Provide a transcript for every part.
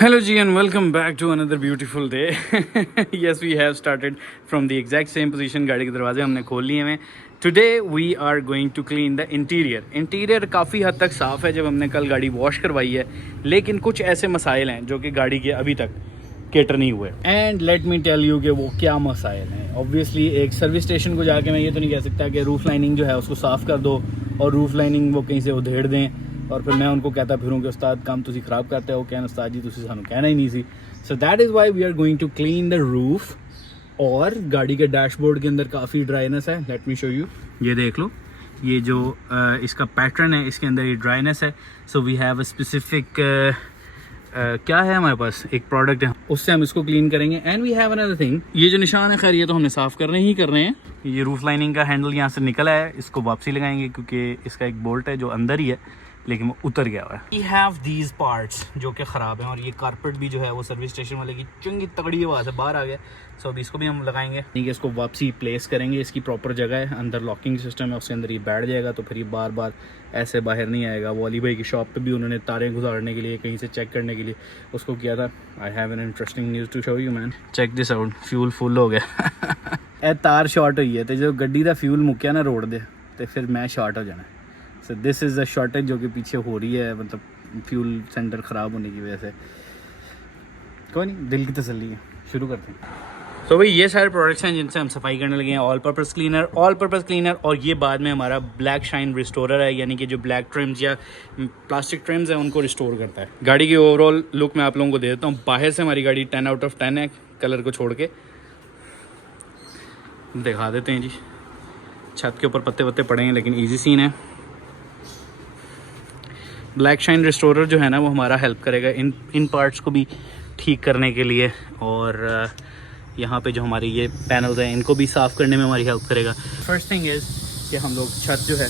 Hello G and welcome back to another beautiful day. Yes, we have started from the exact same position. गाड़ी के दरवाजे हमने खोल लिए हैं. Today we are going to clean the interior. Interior काफ़ी हद तक साफ़ है जब हमने कल गाड़ी वॉश करवाई है, लेकिन कुछ ऐसे मसाइल हैं जो कि गाड़ी के अभी तक केटर नहीं हुए. And let me tell you कि वो क्या मसाइल हैं. ऑब्वियसली एक सर्विस स्टेशन को जाके मैं ये तो नहीं कह सकता कि रूफ़ लाइनिंग जो है उसको साफ़ कर दो और रूफ़ लाइनिंग वो कहीं से उधेड़ दें और फिर मैं उनको कहता फिरूँ कि उस्ताद काम तुसी ख़राब करते हो. कहना उस्ताद जी तुसी सानू कहना ही नहीं सी. So that is why we are going to clean the roof. और गाड़ी के डैशबोर्ड के अंदर काफ़ी ड्राइनेस है. Let me show you. ये देख लो, ये जो इसका पैटर्न है इसके अंदर ये ड्राइनेस है. So we have a specific क्या है हमारे पास एक प्रोडक्ट है, उससे हम इसको क्लीन करेंगे. And we have another thing, ये जो निशान है खैर ये तो हमने साफ़ करने ही करने हैं. ये रूफ़ लाइनिंग का हैंडल यहाँ से निकला है, इसको वापसी लगाएंगे क्योंकि इसका एक बोल्ट है जो अंदर ही है लेकिन वो उतर गया हुआ है. वी हैव दीज पार्ट्स जो कि ख़राब हैं और ये कारपेट भी जो है वो सर्विस स्टेशन वाले की चंगी तगड़ी आवाज़ से बाहर आ गया. सो अभी इसको भी हम लगाएंगे, ठीक है. इसको वापसी प्लेस करेंगे. इसकी प्रॉपर जगह है, अंदर लॉकिंग सिस्टम है, उसके अंदर ये बैठ जाएगा तो फिर ये बार बार ऐसे बाहर नहीं आएगा. वो अली भाई की शॉप पे भी उन्होंने तारें गुजारने के लिए कहीं से चेक करने के लिए उसको किया था. I have an interesting news to show you man. Check this out. Fuel full हो गया. ए तार शॉर्ट हुई है तो जो गड्डी का फ्यूल मुक्या ना रोड दे तो फिर मैं शॉर्ट हो जाना. सो दिस इज़ अ शॉर्टेज जो कि पीछे हो रही है, मतलब फ्यूल सेंटर ख़राब होने की वजह से. कोई नहीं, दिल की तसल्ली है. शुरू करते हैं. तो भाई ये सारे प्रोडक्ट्स हैं जिनसे हम सफाई करने लगे हैं. ऑल पर्पस क्लीनर और ये बाद में हमारा ब्लैक शाइन रिस्टोरर है, यानी कि जो ब्लैक ट्रिम्स या प्लास्टिक ट्रिम्स हैं उनको रिस्टोर करता है. गाड़ी की ओवरऑल लुक मैं आप लोगों को दे देता हूँ. बाहर से हमारी गाड़ी 10 आउट ऑफ 10 है, कलर को छोड़ के. दिखा देते हैं जी. छत के ऊपर पत्ते वत्ते पड़े हैं लेकिन ईजी सीन है. ब्लैक शाइन रिस्टोरर जो है ना वो हमारा हेल्प करेगा इन पार्ट्स को भी ठीक करने के लिए. और यहाँ पे जो हमारी ये पैनल्स हैं इनको भी साफ़ करने में हमारी हेल्प करेगा. फर्स्ट थिंग इज़ कि हम लोग छत जो है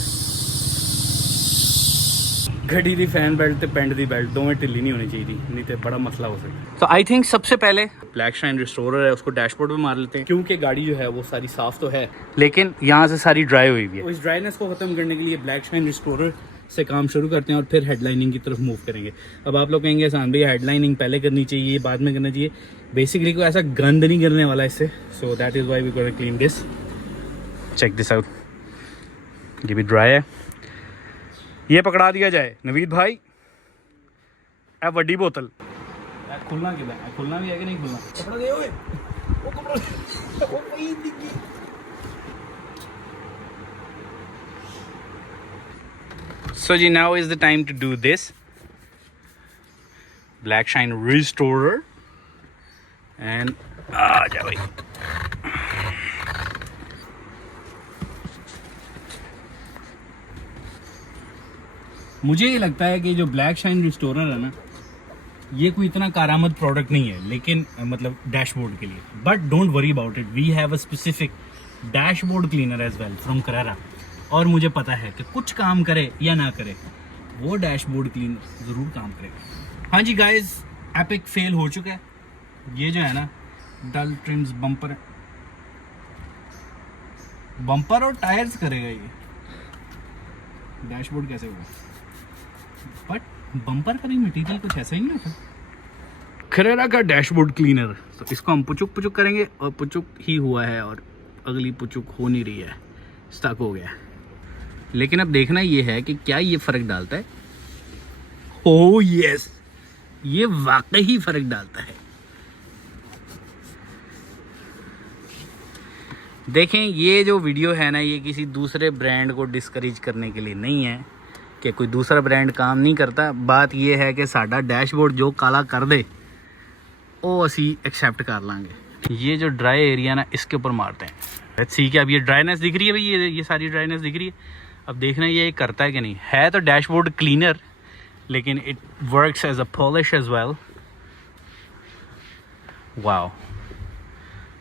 गड्डी दी फैन बेल्ट ते पेंट दी बेल्ट दोवें ढिली नहीं होनी चाहिए, नहीं तो बड़ा मसला हो सकता है. तो आई थिंक सबसे पहले ब्लैक शाइन रिस्टोरर है उसको डैशबोर्ड पे मार लेते हैं, क्योंकि गाड़ी जो है वो सारी साफ़ तो है लेकिन यहाँ से सारी ड्राई हुई हुई है. इस ड्राइनेस को ख़त्म करने के लिए ब्लैक शाइन रिस्टोरर से काम शुरू करते हैं और फिर हेडलाइनिंग की तरफ मूव करेंगे. अब आप लोग कहेंगे आसान भाई हेडलाइनिंग पहले करनी चाहिए बाद में करना चाहिए. बेसिकली कोई ऐसा गंद नहीं करने वाला इससे. So that is why we gonna clean this. Check this out. ये भी ड्राई है. ये पकड़ा दिया जाए नवीद भाई. ए वड्डी बोतल खुलना किधर है? खुलना भी है कि नहीं खुलना? कपड़ा दे ओए. वो कपड़ा वो वही दिखी. So ji now is the time to do this black shine restorer and आ जा भाई. मुझे ये लगता है कि जो ब्लैक शाइन रिस्टोरर है ना ये कोई इतना कारामद प्रोडक्ट नहीं है, लेकिन मतलब डैशबोर्ड के लिए. But don't worry about it, we have a specific dashboard cleaner as well from करारा. और मुझे पता है कि कुछ काम करे या ना करे वो डैशबोर्ड क्लीनर ज़रूर काम करेगा. हाँ जी गाइस, एपिक फेल हो चुका है. ये जो है ना डल ट्रिम्स बम्पर और टायर्स करेगा ये. डैशबोर्ड कैसे होगा? बट बम्पर का भी मटेरियल कुछ ऐसा ही नहीं होता. खरेरा का डैशबोर्ड क्लीनर. तो इसको हम पुचुक करेंगे और पुचुक ही हुआ है और अगली पुचुक हो नहीं रही है, स्टक हो गया. लेकिन अब देखना ये है कि क्या ये फ़र्क डालता है. ओह यस, ये वाकई ही फ़र्क डालता है. देखें, ये जो वीडियो है ना ये किसी दूसरे ब्रांड को डिस्करेज करने के लिए नहीं है कि कोई दूसरा ब्रांड काम नहीं करता. बात ये है कि साडा डैशबोर्ड जो काला कर दे वो असी एक्सेप्ट कर लांगे. ये जो ड्राई एरिया ना इसके ऊपर मारते हैं. लेट्स सी कि अब ये ड्राइनेस दिख रही है भाई, ये सारी ड्राइनेस दिख रही है. अब देखना ये करता है कि नहीं. है तो डैशबोर्ड क्लीनर लेकिन it works as a polish as well. Wow,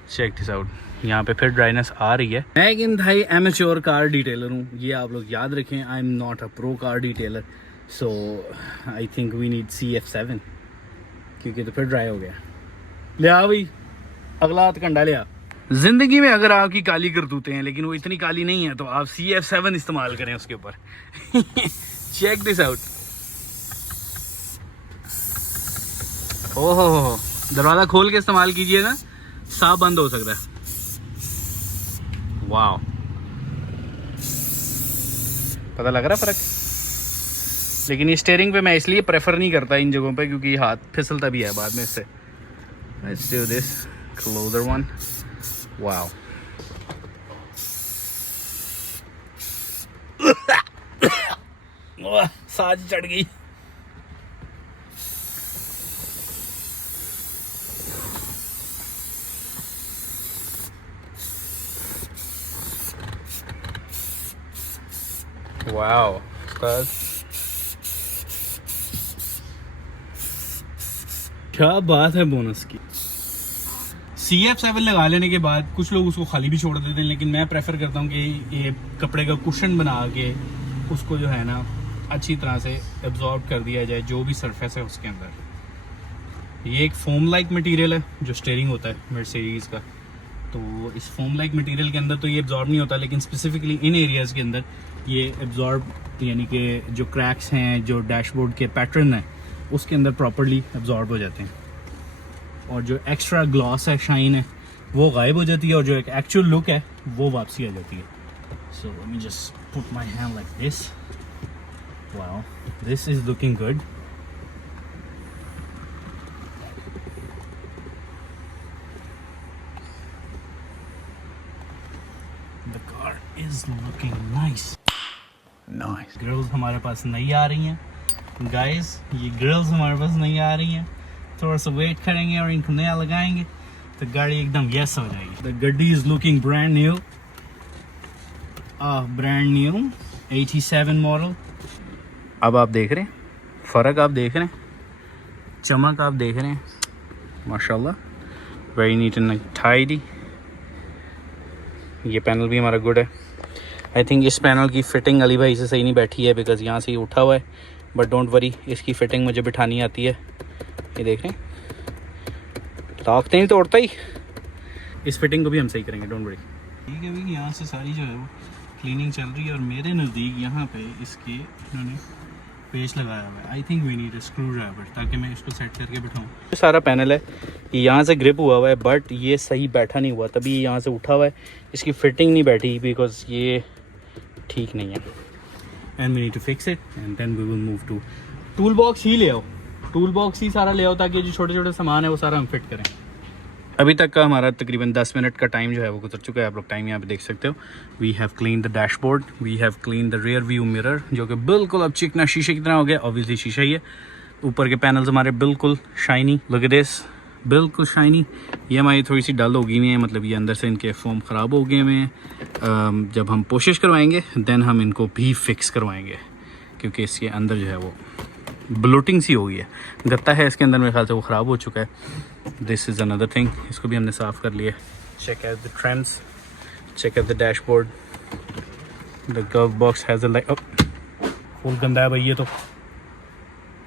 check this out. यहाँ पे फिर ड्राइनेस आ रही है. मैं एक इंतहाई एमेच्योर कार डिटेलर हूँ, ये आप लोग याद रखें. I am not a pro car detailer. So I think we need CF7 क्योंकि तो फिर ड्राई हो गया. लिया भाई अगला हथकंडा लिया. ज़िंदगी में अगर आपकी काली करतूतें हैं लेकिन वो इतनी काली नहीं है तो आप CF7 इस्तेमाल करें उसके ऊपर. Check this out. ओहो हो, दरवाज़ा खोल के इस्तेमाल कीजिएगा, साफ बंद हो सकता है। वाह, पता लग रहा है फ़र्क। लेकिन ये स्टीयरिंग पे मैं इसलिए प्रेफर नहीं करता इन जगहों पे क्योंकि हाथ फिसलता भी है बाद में इससे। Let's do this closer one. Wow, सांस चढ़ गई। वाओ, क्या बात है बोनस की। CF7 लगा लेने के बाद कुछ लोग उसको खाली भी छोड़ देते हैं, लेकिन मैं प्रेफर करता हूँ कि ये कपड़े का कुशन बना के उसको जो है ना अच्छी तरह से एब्जॉर्ब कर दिया जाए जो भी सरफेस है उसके अंदर। ये एक फोम लाइक मटेरियल है जो स्टीयरिंग होता है मर्सिडीज़ का, तो इस फोम लाइक मटेरियल के अंदर तो ये एब्जॉर्ब नहीं होता, लेकिन स्पेसिफिकली इन एरियाज़ के अंदर ये एब्जॉर्ब, यानी कि जो क्रैक्स हैं, जो डैशबोर्ड के पैटर्न हैं उसके अंदर प्रॉपरली एब्जॉर्ब हो जाते हैं, और जो एक्स्ट्रा ग्लॉस है, शाइन है, वो गायब हो जाती है, और जो एक एक्चुअल लुक है वो वापसी आ जाती है। So let me just put my hand like this. Wow, this is looking good. The car is looking nice. Nice. Grills हमारे पास नहीं आ रही हैं गाइस, ये ग्रिल्स हमारे पास नहीं आ रही हैं। थोड़ा सा वेट करेंगे और इनको नया लगाएंगे तो गाड़ी एकदम यस हो जाएगी। द गाड़ी is looking brand new, brand new 87 model. अब आप देख रहे हैं फ़र्क, आप देख रहे हैं चमक, आप देख रहे हैं माशाल्लाह, वेरी नीट एंड टाइडी। ये पैनल भी हमारा गुड है। आई थिंक इस पैनल की फिटिंग अली भाई से सही नहीं बैठी है बिकॉज यहाँ से ये उठा हुआ है, बट डोंट वरी, इसकी फिटिंग मुझे बिठानी आती है। ये देख रहे हैं, ताकते नहीं तोड़ता ही। इस फिटिंग को भी हम सही करेंगे, डोंट वरी। ठीक है भाई, यहाँ से सारी जो है वो क्लीनिंग चल रही है, और मेरे नज़दीक यहाँ पे इसके इन्होंने पेच लगाया हुआ है। I think we need a screwdriver ताकि मैं इसको सेट करके बिठाऊँ। सारा पैनल है, ये यहाँ से ग्रिप हुआ हुआ है, बट ये सही बैठा नहीं हुआ, तभी ये यहाँ से उठा हुआ है। इसकी फिटिंग नहीं बैठी बिकॉज ये ठीक नहीं है, and we need to fix it and then we will move to tool box ही ले आओ, टूल बॉक्स ही सारा ले आओ ताकि जो छोटे छोटे सामान है वो सारा हम फिट करें। अभी तक का हमारा तकरीबन 10 मिनट का टाइम जो है वो गुजर चुका है। आप लोग टाइम यहाँ पे देख सकते हो। We have clean the dashboard, we have clean the rear view mirror, जो कि बिल्कुल अब चिकना शीशे की तरह हो गया। ऑब्वियसली शीशा ही है। ऊपर के पैनल्स हमारे बिल्कुल शाइनी, लुक एट दिस, बिल्कुल शाइनी। ये हमारी थोड़ी सी डल हो गई हुई है, मतलब ये अंदर से इनके फोम ख़राब हो गए हुए हैं। जब हम कोशिश करवाएंगे देन हम इनको भी फिक्स करवाएंगे, क्योंकि इसके अंदर जो है वो ब्लोटिंग सी हो गई है, गत्ता है इसके अंदर, मेरे ख्याल से वो ख़राब हो चुका है। दिस इज़ अनदर थिंग, इसको भी हमने साफ़ कर लिया। Check out the trims, check out the dashboard, the glove box has a light. Full गंदा है भाई ये तो।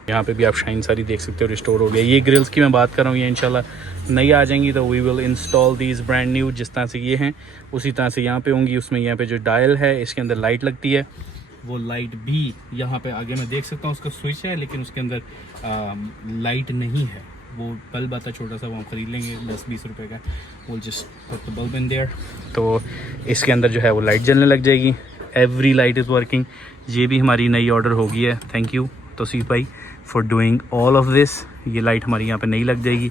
यहाँ पे भी आप शाइन सारी देख सकते हो, रिस्टोर हो गया। ये ग्रिल्स की मैं बात कर रहा हूँ, ये इंशाल्लाह नई आ जाएंगी तो we will install these brand new. जिस तरह से ये हैं उसी तरह से यहाँ पे होंगी। उसमें यहाँ पे जो डायल है इसके अंदर लाइट लगती है, वो लाइट भी यहाँ पे आगे मैं देख सकता हूँ, उसका स्विच है, लेकिन उसके अंदर लाइट नहीं है। वो बल्ब आता छोटा सा, वो हम ख़रीद लेंगे 10-20 रुपए का। वो just put the bulb in their, तो इसके अंदर जो है वो लाइट जलने लग जाएगी। Every light is working. ये भी हमारी नई ऑर्डर हो गई है। थैंक यू तौसीफ भाई for doing all of this. ये लाइट हमारी यहाँ पे नहीं लग जाएगी।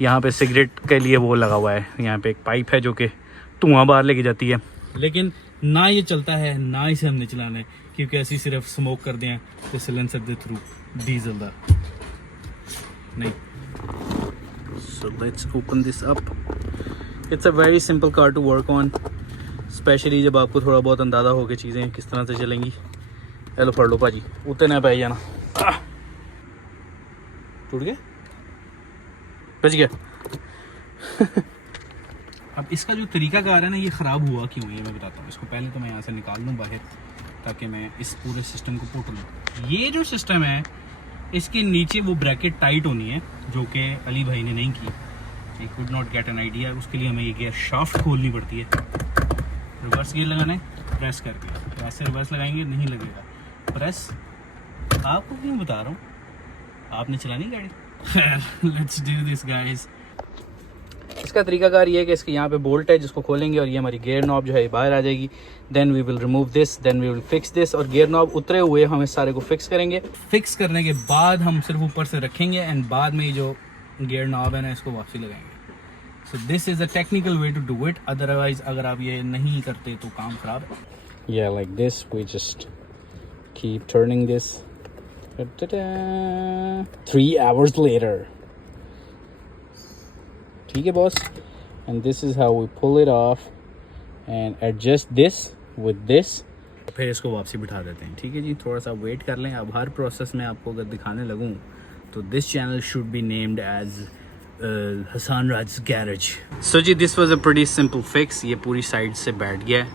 यहाँ पे सिगरेट के लिए वो लगा हुआ है, यहाँ पे एक पाइप है जो कि धुआं बाहर लेके जाती है, लेकिन ना ये चलता है ना इसे हमने चलाना है, क्योंकि ऐसी सिर्फ स्मोक कर दें तो सिलेंसर दे थ्रू डीजल दा नहीं। So let's open this up. It's a very simple car to work on, specially जब आपको थोड़ा बहुत अंदाज़ा हो कि चीज़ें किस तरह से चलेंगी। हेलो फड़ लो भाजी, उतने ना पै जाना। टूट गया, बच गया। अब इसका जो तरीका कार है ना, ये ख़राब हुआ क्यों ये मैं बताता हूँ। इसको पहले तो मैं यहाँ से निकाल लूँ बाहर, ताकि मैं इस पूरे सिस्टम को पोट लूँ। ये जो सिस्टम है इसके नीचे वो ब्रैकेट टाइट होनी है, जो कि अली भाई ने नहीं की। I could not get an idea. उसके लिए हमें ये गियर शाफ्ट खोलनी पड़ती है। रिवर्स गियर लगाना है प्रेस करके, ऐसे रिवर्स लगाएंगे नहीं लगेगा प्रेस। आपको क्यों बता रहा हूँ, आपने चलानी गाड़ी, लेट्स डू दिस गाइस। इसका तरीकाकार ये है कि इसके यहाँ पे बोल्ट है जिसको खोलेंगे और ये हमारी गियर नॉब जो है बाहर आ जाएगी। Then we will remove this, then we will fix this, और गियर नॉब उतरे हुए हम इस सारे को फिक्स करेंगे। फिक्स करने के बाद हम सिर्फ ऊपर से रखेंगे एंड बाद में ये जो गियर नॉब है ना इसको वापसी लगाएंगे। So this is a technical way to do it, otherwise अगर आप ये नहीं करते तो काम खराब है। Yeah, like this, we just keep turning this. 3 hours later. ठीक है boss, and this is how we pull it off and adjust this with this. फिर इसको वापसी बिठा देते हैं। ठीक है जी, थोड़ा सा वेट कर लें। अब हर प्रोसेस में आपको अगर दिखाने लगूँ तो this channel should be named as Hasan Raj garage. So जी, this was a pretty simple fix. ये पूरी साइड से बैठ गया है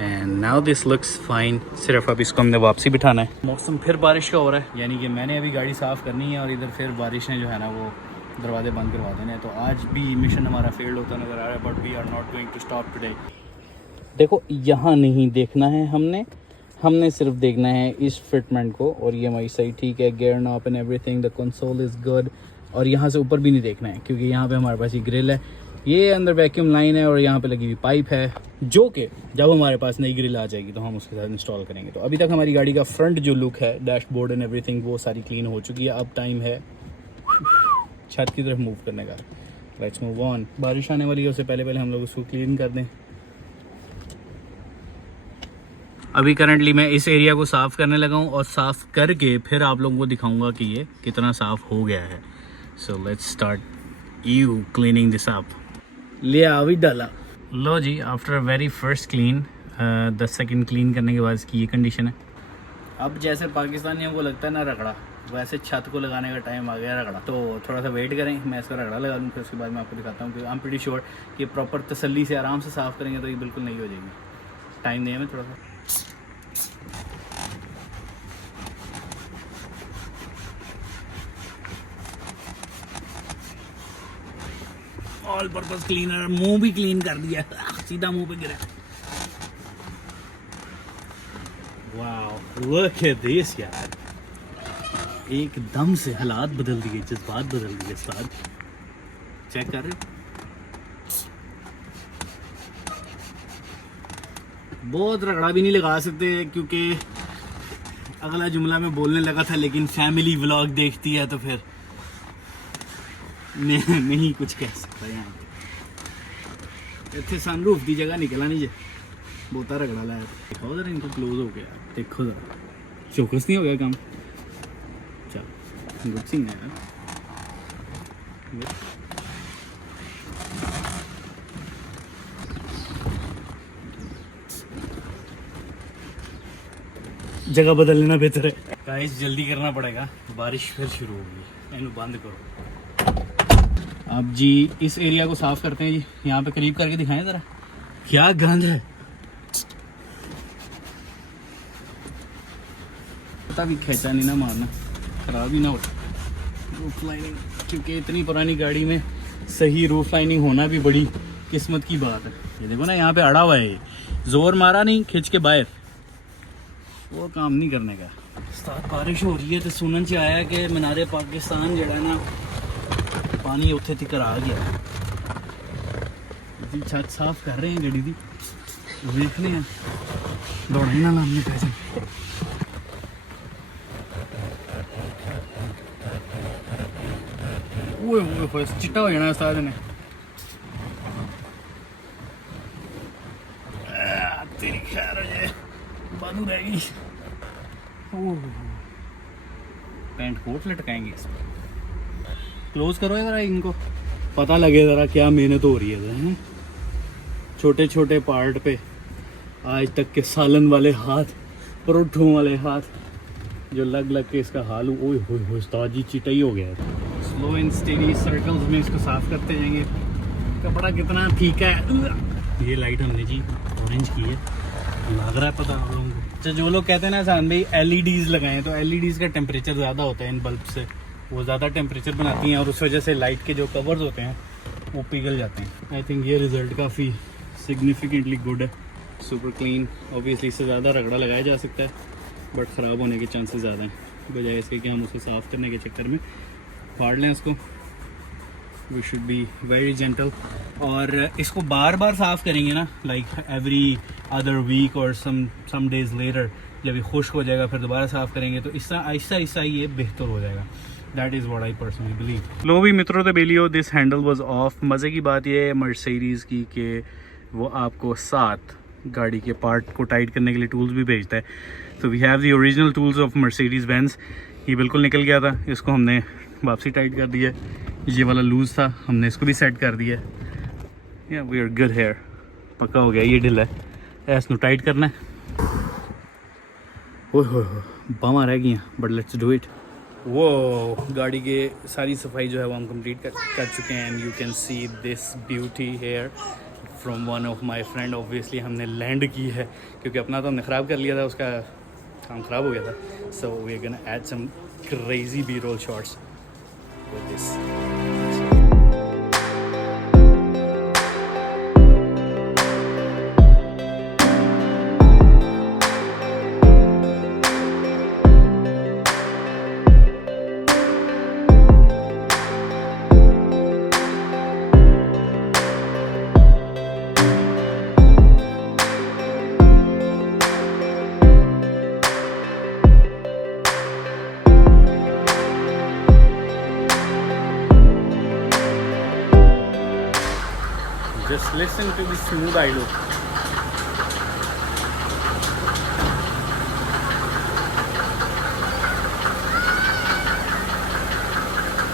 and now this looks fine. सिर्फ अब इसको हमने वापसी बिठाना है। मौसम फिर बारिश का हो रहा है, यानी कि मैंने अभी गाड़ी साफ़ करनी है और इधर फिर बारिश ने जो है ना वो दरवाजे बंद करवा देने हैं। तो आज भी मिशन हमारा फेल्ड होता नज़र आ रहा है, but we are not going to stop today. देखो, यहाँ नहीं देखना है हमने सिर्फ देखना है इस फिटमेंट को, और ये हमारी सही ठीक है। Gear knob and everything, the console is good. और यहाँ से ऊपर भी नहीं देखना है क्योंकि यहाँ पे हमारे पास ये ग्रिल है, ये अंदर वैक्यूम लाइन है और यहाँ पे लगी हुई पाइप है, जो कि जब हमारे पास नई ग्रिल आ जाएगी तो हम उसके साथ इंस्टॉल करेंगे। तो अभी तक हमारी गाड़ी का फ्रंट जो लुक है, डैशबोर्ड एंड एवरीथिंग, वो सारी क्लीन हो चुकी है। अब टाइम है छत की तरफ मूव करने का। Let's move on. बारिश आने वाली है, उससे पहले हम लोग उसको क्लीन कर दें। अभी करंटली मैं इस एरिया को साफ़ करने लगा हूँ और साफ़ करके फिर आप लोगों को दिखाऊंगा कि ये कितना साफ़ हो गया है। So let's start you cleaning this up. लिया अभी डाला। लो जी, after a very first clean, 10 second clean करने के बाद इसकी ये कंडीशन है। अब जैसे पाकिस्तानियों को लगता है ना रगड़ा, वैसे छत को लगाने का टाइम आ गया रगड़ा। तो थोड़ा सा वेट करें, मैं इसका रगड़ा लगा दूँ, फिर उसके बाद मैं आपको दिखाता हूँ कि आई एम प्रीटी श्योर कि प्रॉपर तसल्ली से आराम से साफ़ करेंगे तो ये बिल्कुल नहीं हो जाएगी। टाइम दें हमें थोड़ा सा। ऑल पर्पस क्लीनर, मुंह भी क्लीन कर दिया, सीधा मुंह पे गिरा। वाओ, लुक एट दिस यार, एकदम से हालात बदल दिए, जज्बात बदल दिए साथ। चेक कर रहे, बहुत रगड़ा भी नहीं लगा सकते क्योंकि अगला जुमला मैं बोलने लगा था, लेकिन फैमिली व्लॉग देखती है तो फिर नहीं कुछ कह सकता। यहाँ पे इतने सनरूफ की जगह निकला नहीं, बहुत रगड़ा लाया। देखो जरा इनको क्लोज हो गया, देखो जरा चौकस नहीं हो गया काम। चल गुड सिंह है यार। जगह बदल लेना बेहतर है। गाइस जल्दी करना पड़ेगा, बारिश फिर शुरू हो गई। इनको बंद करो। अब जी इस एरिया को साफ करते हैं जी। यहाँ पे करीब करके दिखाएं जरा, क्या गंद है। पता भी खेचा नहीं ना मारना, खराब ही ना हो रूफ लाइनिंग, क्योंकि इतनी पुरानी गाड़ी में सही रूफ लाइनिंग होना भी बड़ी किस्मत की बात है। ये देखो ना, यहाँ पे अड़ा हुआ है, जोर मारा नहीं, खिंच के बाहर, वो काम नहीं करने का। साथ बारिश हो रही है तो सुनन से आया कि मीनारे पाकिस्तान जड़ा ना पानी उत्थे तक आ गया। छत साफ कर रहे हैं गड्डी की, देखने हैं दौड़ा ही ना लाने पैसे। वो चिट्टा हो जाना सारे ने। तेरी खैर हो जाए, बालू रह गई। पैंट कोट लटकाएंगे इसमें। क्लोज करो जरा, इनको पता लगे ज़रा क्या मेहनत हो रही है। छोटे छोटे पार्ट पे आज तक के सालन वाले हाथ, परोठों वाले हाथ जो लग लग के इसका हाल ओए होए ताजी चिटाई हो गया है। स्लो एंड स्टेडी सर्कल्स में इसको साफ करते जाएंगे। कपड़ा कितना फीका है। ये लाइट हमने जी ऑरेंज की है, लग रहा है पता आप लोगों को। तो जो लोग कहते हैं ना सान भाई एलईडीज़ लगाएं, तो एलईडीज़ का टेम्परेचर ज़्यादा होता है इन बल्ब से, वो ज़्यादा टेम्परेचर बनाती हैं और उस वजह से लाइट के जो कवर्स होते हैं वो पिघल जाते हैं। आई थिंक ये रिज़ल्ट काफ़ी सिग्निफिकेंटली गुड है। Super clean. ऑब्वियसली इससे ज़्यादा रगड़ा लगाया जा सकता है, बट ख़राब होने के चांसेस ज़्यादा हैं, बजाय इसके कि हम उसे साफ़ करने के चक्कर में फाड़ लें इसको, we should be very gentle. और इसको बार बार साफ़ करेंगे ना, लाइक एवरी अदर वीक और सम डेज लेटर, जब ये खुश्क हो जाएगा फिर दोबारा साफ़ करेंगे तो इस तरह आहिस्ता आहिस्ता ये बेहतर हो जाएगा। That is what I personally believe. लो भी मित्रों तो बेलियो, दिस हैंडल वाज ऑफ। मज़े की बात ये है मर्सिडीज़ की कि वो आपको साथ गाड़ी के पार्ट को टाइट करने के लिए टूल्स भी भेजता है। तो we have the original tools of Mercedes Benz. ये बिल्कुल निकल गया था, इसको हमने वापसी टाइट कर दिया। ये वाला लूज़ था, हमने इसको भी सेट कर दिया। या वी आर गुड हेयर, पक्का हो गया। ये ढिल है, इसको टाइट करना है। ओह हो बामा रह गई, बट लेट्स डू इट। वो गाड़ी के सारी सफाई जो है वो हम कंप्लीट कर चुके हैं। And you can see this beauty here from one of my friend. Obviously हमने लैंड की है क्योंकि अपना तो हमने ख़राब कर लिया था, उसका काम ख़राब हो गया था। So we are gonna add some crazy B roll shots with this. Just listen to the smooth idle.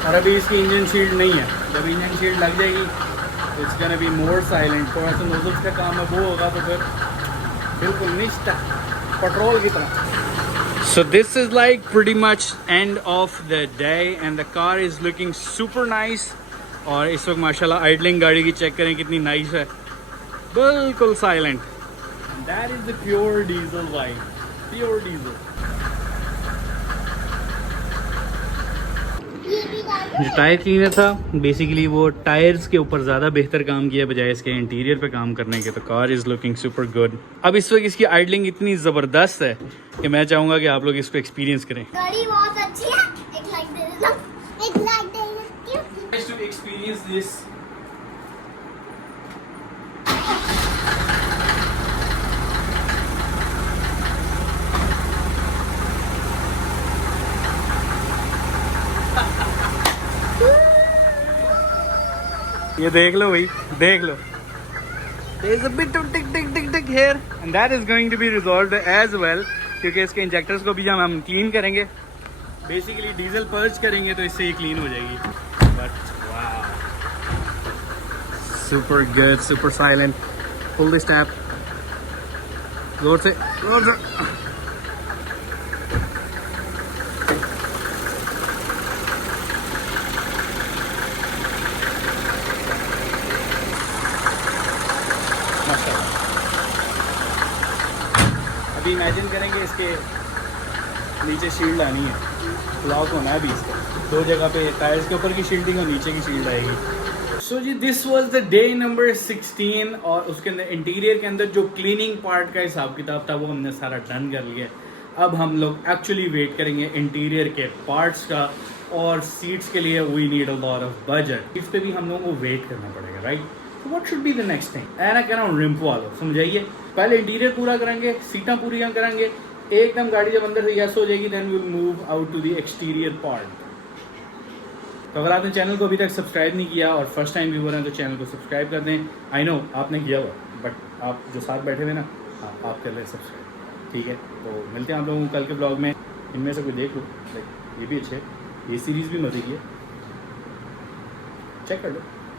और अभी इसकी इंजन शील्ड नहीं है, जब इंजन शील्ड लग जाएगी it's gonna be more silent. थोड़ा सा नोजल्स का काम है वो होगा तो फिर बिल्कुल निश्चित पेट्रोल की तरह। So this is like pretty much end of the day and the car is looking super nice. और इस वक्त माशाल्लाह आइडलिंग गाड़ी की चेक करें कितनी नाइस है, बिल्कुल silent. That is the pure diesel vibe, pure diesel. जो टायर क्लीनर था बेसिकली वो टायर्स के ऊपर ज़्यादा बेहतर काम किया बजाय इसके इंटीरियर पे काम करने के। तो car is looking super good. अब इस वक्त इसकी आइडलिंग इतनी ज़बरदस्त है कि मैं चाहूँगा कि आप लोग इसको एक्सपीरियंस करें। गाड़ी बहुत अच्छी है, एक लाइक दे देना, एक लाइक दे देना। To experience this, ये देख लो भाई, देख लो। There is a bit of tick tick tick tick here and that is going to be resolved as well क्योंकि इसके इंजेक्टर्स को भी जब हम क्लीन करेंगे, बेसिकली डीजल पर्च करेंगे तो इससे ये क्लीन हो जाएगी। But super good, super silent. Pull this tab. जोर से, जोर से। अभी इमेजिन करेंगे इसके नीचे शील्ड आनी है, ब्लॉक होना है अभी इसका। दो जगह पे टायर्स के ऊपर की शील्डिंग और नीचे की शील्ड आएगी। सो जी this was the day number 16 और उसके अंदर इंटीरियर के अंदर जो क्लीनिंग पार्ट का हिसाब किताब था वो हमने सारा डन कर लिया। अब हम लोग एक्चुअली वेट करेंगे इंटीरियर के पार्ट्स का, और सीट्स के लिए we need a lot of budget. इस पे भी हम लोगों को वेट करना पड़ेगा, राइट? तो what should be the next thing? ऐना कह रहा हूँ रिम्प वालों, समझाइए। पहले इंटीरियर पूरा करेंगे, सीटें पूरी करेंगे, एकदम गाड़ी जब अंदर से यस हो जाएगी then will move out to the exterior part. तो अगर आपने चैनल को अभी तक सब्सक्राइब नहीं किया और फर्स्ट टाइम व्यूअर हैं तो चैनल को सब्सक्राइब कर दें। आई नो आपने किया हुआ, बट आप जो साथ बैठे हुए ना, आप कर लें सब्सक्राइब, ठीक है? तो मिलते हैं आप लोगों को कल के ब्लॉग में। इनमें से कोई देख लो, लाइक ये भी अच्छे है, ये सीरीज़ भी मज़े की है, चेक कर लो।